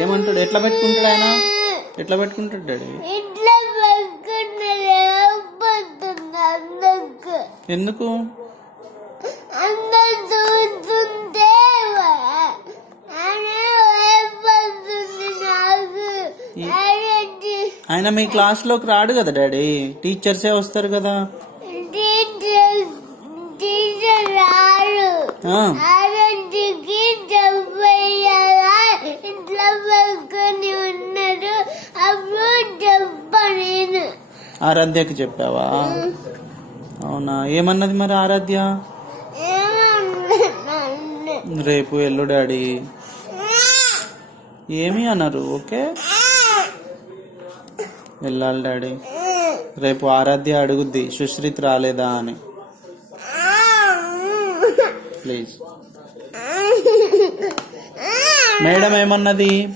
ఏమంటాడు? ఎట్లా పెట్టుకుంటాడు ఆయన? ఎట్లా పెట్టుకుంటాడు డాడీ? ఎందుకు? ఆయన మీ క్లాస్ లోకి రాడు కదా డాడీ, టీచర్సే వస్తారు కదా. ఆరాధ్యకి చెప్పావా? అవునా, ఏమన్నది మరి ఆరాధ్య? రేపు వెళ్ళు డాడీ. ఏమి అన్నారు? ఓకే వెళ్ళాలి డాడీ. రేపు ఆరాధ్య అడుగుద్ది సుశ్రిత్ రాలేదా అని. ప్లీజ్. మేడం ఏమన్నది?